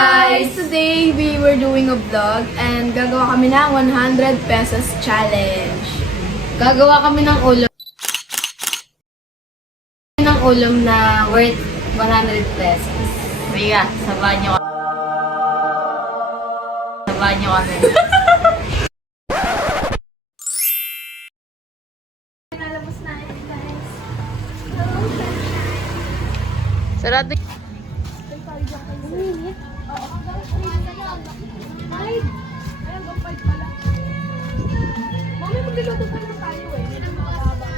Guys, today we were doing a vlog and gagawa kami ng 100 pesos challenge. Gagawa kami ng ulam na worth 100 pesos. Kaya, sabahan nyo kami. Nalabas na ito, guys. Sarado. Ay, hanggang 5 pala. Mami, magluluto pa naman tayo eh. Medyo makababa.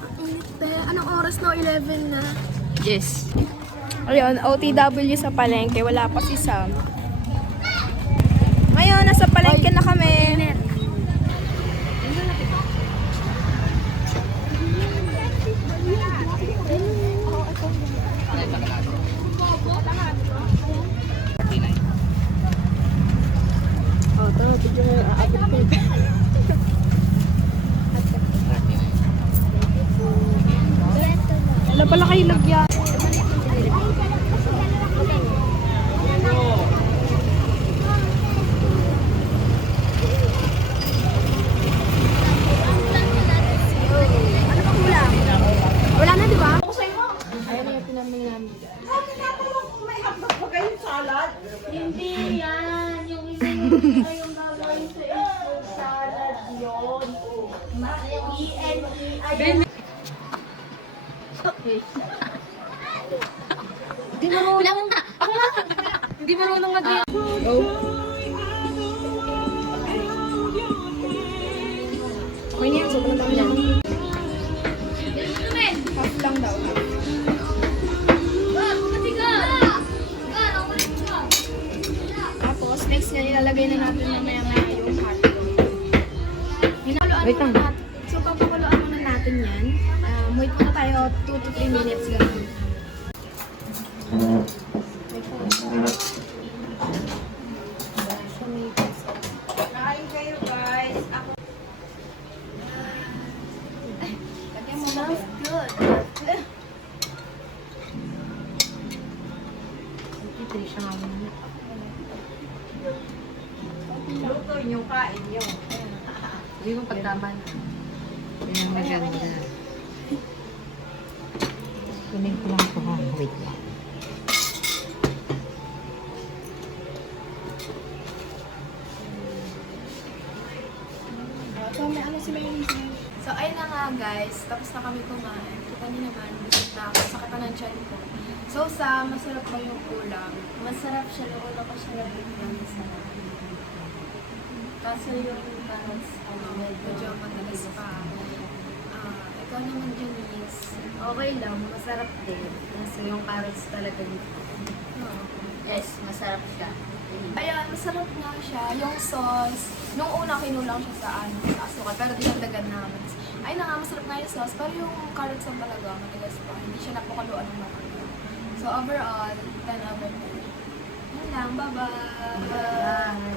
Ang init pe. Anong oras na? 11 na. Yes. Ayun, OTW sa palengke. Wala pa si Sam. Ngayon, nasa palengke na kami. Wala pala kayo lagyan. Ano pa kulang? Wala na, di ba? Ayaw na yung pinamili namin. Hindi yan. Yung isa yung gagawin sa fruit salad yun. E-N-E-I. Hindi marunong. Hindi marunong nga. Okay na yan, sobrang dami yan. Half lang daw. Tapos, next niya, ilalagay na natin mamaya-maya yung hotdog. Wait lang. So, papakuluan muna natin yan. Wait muna tayo 2 to 3 minutes ganun. Kain kayo guys. Smells good. Trisha nga muna. Luto yung kain yung. Hindi mo pagtaman. Yan maganda. Kunin ko lang ito ha. Wait lang. So, may ano si Mayroon. So, ayun na nga guys. Tapos na kami kumain. Kita niyo naman. Busog na ako. Sakit na ng tiyan ko. So, masarap ba yung ulam? Masarap siya. Lula ko siya ng masarap. Kaso yung carrots, medyo matagas pa. Ikaw naman, Janice. Okay lang. Masarap din. Kasi yung carrots talaga dito. Yes, masarap siya. Ayan, masarap nga siya. Yung sauce, nung una kinulang siya sa asukal, pero dinagdagan namin. Ay na nga, masarap nga yung sauce, pero yung carrots ang talaga, matigas pa. Hindi siya napakaluan ng matagal. So overall, 10 over 10. Yan lang, bye-bye!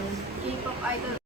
K-pop idol.